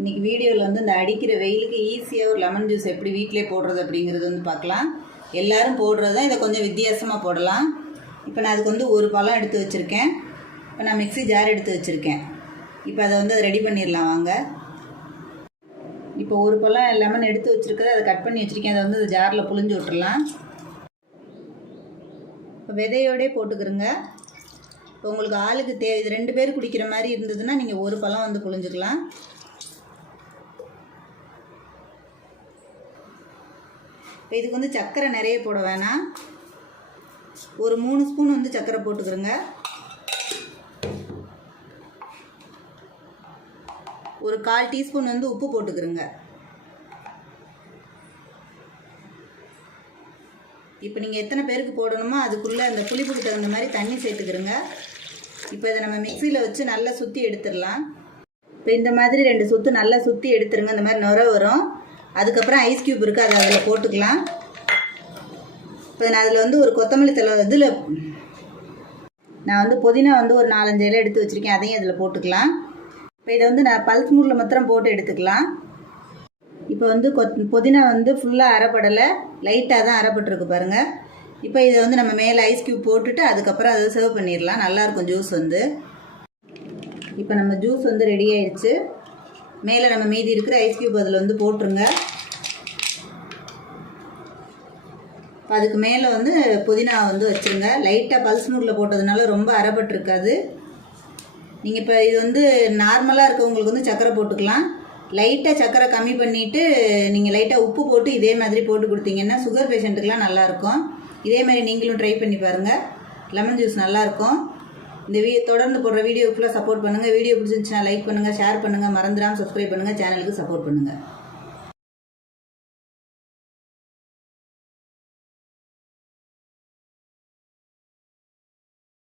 இன்றைக்கி வீடியோவில் வந்து இந்த அடிக்கிற வெயிலுக்கு ஈஸியாக ஒரு லெமன் ஜூஸ் எப்படி வீட்டிலே போடுறது அப்படிங்கிறது வந்து பார்க்கலாம். எல்லோரும் போடுறது தான், இதை கொஞ்சம் வித்தியாசமாக போடலாம். இப்போ நான் அதுக்கு வந்து ஒரு பழம் எடுத்து வச்சுருக்கேன். இப்போ நான் மிக்ஸி ஜார் எடுத்து வச்சுருக்கேன். இப்போ அதை வந்து ரெடி பண்ணிடலாம் வாங்க. இப்போ ஒரு பழம் லெமன் எடுத்து வச்சுருக்கதை அதை கட் பண்ணி வச்சுருக்கேன். அதை வந்து ஜாரில் புழிஞ்சு விட்டுறலாம். இப்போ விதையோடே போட்டுக்கிறோங்க. இப்போ உங்களுக்கு ஆளுக்கு இது 2 பேர் குடிக்கிற மாதிரி இருந்ததுன்னா நீங்கள் ஒரு பழம் வந்து புழிஞ்சுக்கலாம். இப்போ இதுக்கு வந்து சர்க்கரை நிறைய போட வேணாம். ஒரு 3 ஸ்பூன் வந்து சர்க்கரை போட்டுக்கிறோங்க. ஒரு 1/4 டீஸ்பூன் வந்து உப்பு போட்டுக்கிறோங்க. இப்போ நீங்கள் எத்தனை பேருக்கு போடணுமோ அதுக்குள்ளே அந்த புளிப்புக்கு தகுந்த மாதிரி தண்ணி சேர்த்துக்கிறோங்க. இப்போ இதை நம்ம மிக்சியில் வச்சு நல்லா சுற்றி எடுத்துடலாம். இப்போ இந்த மாதிரி 2 சுற்று நல்லா சுற்றி எடுத்துருங்க. இந்த மாதிரி நுர வரும். அதுக்கப்புறம் ஐஸ் க்யூப் இருக்குது, அதை அதில் போட்டுக்கலாம். இப்போ நான் அதில் வந்து ஒரு கொத்தமல்லி தழை இதில் நான் வந்து புதினா வந்து ஒரு 4-5 இலை எடுத்து வச்சுருக்கேன். அதையும் அதில் போட்டுக்கலாம். இப்போ இதை வந்து நான் பல்ஸ் மூடில் மாத்திரம் போட்டு எடுத்துக்கலாம். இப்போ வந்து புதினா வந்து ஃபுல்லாக அரைப்படலை, லைட்டாக தான் அரைப்பட்டுருக்கு பாருங்கள். இப்போ இதை வந்து நம்ம மேலே ஐஸ் க்யூப் போட்டுட்டு அதுக்கப்புறம் அதை சர்வ் பண்ணிடலாம். நல்லாயிருக்கும் ஜூஸ் வந்து. இப்போ நம்ம ஜூஸ் வந்து ரெடி ஆயிடுச்சு. மேலே நம்ம மீதி இருக்கிற ஐஸ் க்யூப் அதில் வந்து போட்டுருங்க. இப்போ அதுக்கு மேலே வந்து புதினா வந்து வச்சுருங்க. லைட்டாக பல்ஸ் மூடில் போட்டதுனால ரொம்ப அரைப்பட்டுருக்காது. நீங்கள் இப்போ இது வந்து நார்மலாக இருக்கவங்களுக்கு வந்து சர்க்கரை போட்டுக்கலாம். லைட்டாக சர்க்கரை கம்மி பண்ணிவிட்டு நீங்கள் லைட்டாக உப்பு போட்டு இதே மாதிரி போட்டு கொடுத்தீங்கன்னா சுகர் பேஷண்ட்டுக்கெலாம் நல்லாயிருக்கும். இதே மாதிரி நீங்களும் ட்ரை பண்ணி பாருங்கள். லெமன் ஜூஸ் நல்லாயிருக்கும். இந்த தொடர்ந்து போடுற வீடியோ ஃபுல்லாக சப்போர்ட் பண்ணுங்கள். வீடியோ பிடிச்சிருந்துச்சுன்னா லைக் பண்ணுங்கள், ஷேர் பண்ணுங்கள், மறந்துடாமல் சப்ஸ்கிரைப் பண்ணுங்கள், சேனலுக்கு சப்போர்ட் பண்ணுங்கள்.